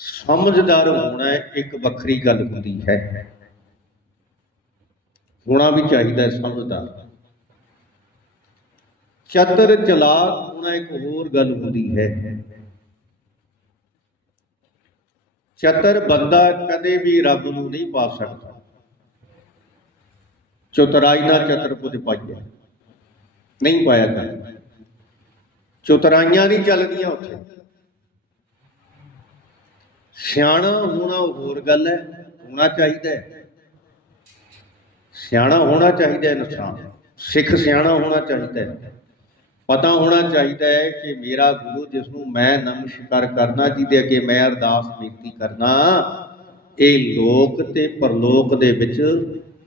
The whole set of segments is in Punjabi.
ਸਮਝਦਾਰ ਹੋਣਾ ਇੱਕ ਵੱਖਰੀ ਗੱਲ ਹੁੰਦੀ ਹੈ। ਹੋਣਾ ਵੀ ਚਾਹੀਦਾ ਹੈ ਸਮਝਦਾਰ ਚਤਰ ਚਲਾਕ ਹੋਣਾ ਇੱਕ ਹੋਰ ਗੱਲ ਹੁੰਦੀ ਹੈ। ਚਤਰ ਬੰਦਾ ਕਦੇ ਵੀ ਰੱਬ ਨੂੰ ਨਹੀਂ ਪਾ ਸਕਦਾ। ਚਤੁਰਾਈ ਦਾ ਚਤਰ ਪੁਜ ਪਾਈਆ ਨਹੀਂ ਪਾਇਆ ਜਾਂਦਾ ਚਤੁਰਾਈਆਂ ਨਹੀਂ ਚੱਲਦੀਆਂ ਉੱਥੇ। ਸਿਆਣਾ ਹੋਣਾ ਹੋਰ ਗੱਲ ਹੈ, ਹੋਣਾ ਚਾਹੀਦਾ ਹੈ। ਸਿਆਣਾ ਹੋਣਾ ਚਾਹੀਦਾ ਹੈ ਇਨਸਾਨ। ਸਿੱਖ ਸਿਆਣਾ ਹੋਣਾ ਚਾਹੀਦਾ ਹੈ। ਪਤਾ ਹੋਣਾ ਚਾਹੀਦਾ ਹੈ ਕਿ ਮੇਰਾ ਗੁਰੂ ਜਿਸ ਨੂੰ ਮੈਂ ਨਮਸਕਾਰ ਕਰਨਾ, ਜਿਹਦੇ ਅੱਗੇ ਮੈਂ ਅਰਦਾਸ ਬੇਨਤੀ ਕਰਨਾ, ਇਹ ਲੋਕ ਤੇ ਪਰਲੋਕ ਦੇ ਵਿੱਚ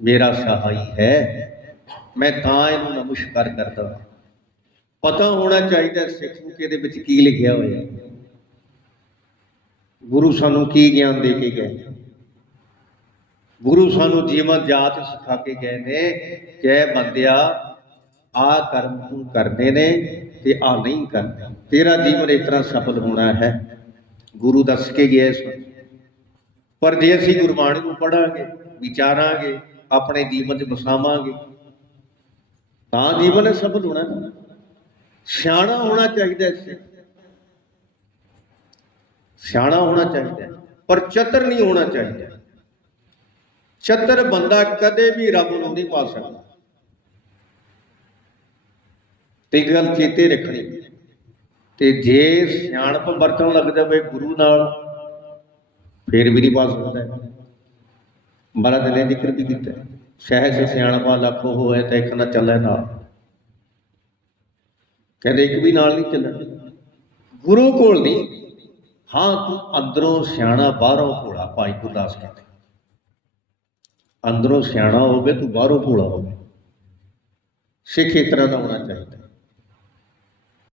ਮੇਰਾ ਸਹਾਈ ਹੈ। ਮੈਂ ਤਾਂ ਇਹਨੂੰ ਨਮਸਕਾਰ ਕਰਦਾ ਪਤਾ ਹੋਣਾ ਚਾਹੀਦਾ ਸਿੱਖ ਨੂੰ ਕਿ ਇਹਦੇ ਵਿੱਚ ਕੀ ਲਿਖਿਆ ਹੋਇਆ ਹੈ। ਗੁਰੂ ਸਾਨੂੰ ਕੀ ਗਿਆਨ ਦੇ ਕੇ ਗਏ? ਗੁਰੂ ਸਾਨੂੰ ਜੀਵਨ ਜਾਚ ਸਿਖਾ ਕੇ ਗਏ ਨੇ ਕਿ ਬੰਦਿਆ ਆ ਕਰਮ ਤੂੰ ਕਰਦੇ ਨੇ ਤੇ ਆ ਨਹੀਂ ਕਰਦਾ ਤੇਰਾ ਜੀਵਨ ਇਸ ਤਰ੍ਹਾਂ ਸਫਲ ਹੋਣਾ ਹੈ। ਗੁਰੂ ਦੱਸ ਕੇ ਗਿਆ ਇਸ ਪਰ ਜੇ ਅਸੀਂ ਗੁਰਬਾਣੀ ਨੂੰ ਪੜਾਂਗੇ ਵਿਚਾਰਾਂਗੇ, ਆਪਣੇ ਜੀਵਨ 'ਚ ਵਸਾਵਾਂਗੇ, ਤਾਂ ਜੀਵਨ ਸਫਲ ਹੋਣਾ। ਸਿਆਣਾ ਹੋਣਾ ਚਾਹੀਦਾ ਇਸ ਸਿਆਣਾ ਹੋਣਾ ਚਾਹੀਦਾ ਪਰ ਚਤਰ ਨਹੀਂ ਹੋਣਾ ਚਾਹੀਦਾ। ਚਤਰ ਬੰਦਾ ਕਦੇ ਵੀ ਰੱਬ ਨੂੰ ਨਹੀਂ ਪਾ ਸਕਦਾ। ਤੇ ਗੱਲ ਚੇਤੇ ਰੱਖਣੀ ਤੇ ਜੇ ਸਿਆਣਪ ਵਰਤਣ ਲੱਗ ਜਾਵੇ ਗੁਰੂ ਨਾਲ ਫੇਰ ਵੀ ਨਹੀਂ ਪਾ ਸਕਦਾ ਹੈ। ਮਹਾਰਾਜ ਨੇ ਜ਼ਿਕਰ ਵੀ ਕੀਤਾ ਹੈ, ਸਹਿਜ ਸਿਆਣਪਾ ਲੱਖੋ ਹੋਏ ਤਾਂ ਇੱਕ ਨਾ ਚੱਲੇ ਨਾਲ। ਕਹਿੰਦੇ ਇੱਕ ਵੀ ਨਾਲ ਨਹੀਂ ਚੱਲਣਾ। ਗੁਰੂ ਕੋਲ ਨਹੀਂ ਹਾਂ, ਤੂੰ ਅੰਦਰੋਂ ਸਿਆਣਾ, ਬਾਹਰੋਂ ਭੋਲਾ। ਭਾਈ ਗੁਰਦਾਸ ਕਹਿੰਦੇ। ਅੰਦਰੋਂ ਸਿਆਣਾ ਹੋਵੇ, ਤੂੰ ਬਾਹਰੋਂ ਭੋਲਾ ਹੋਵੇ। ਸਿੱਖ ਇਸ ਤਰ੍ਹਾਂ ਦਾ ਹੋਣਾ ਚਾਹੀਦਾ।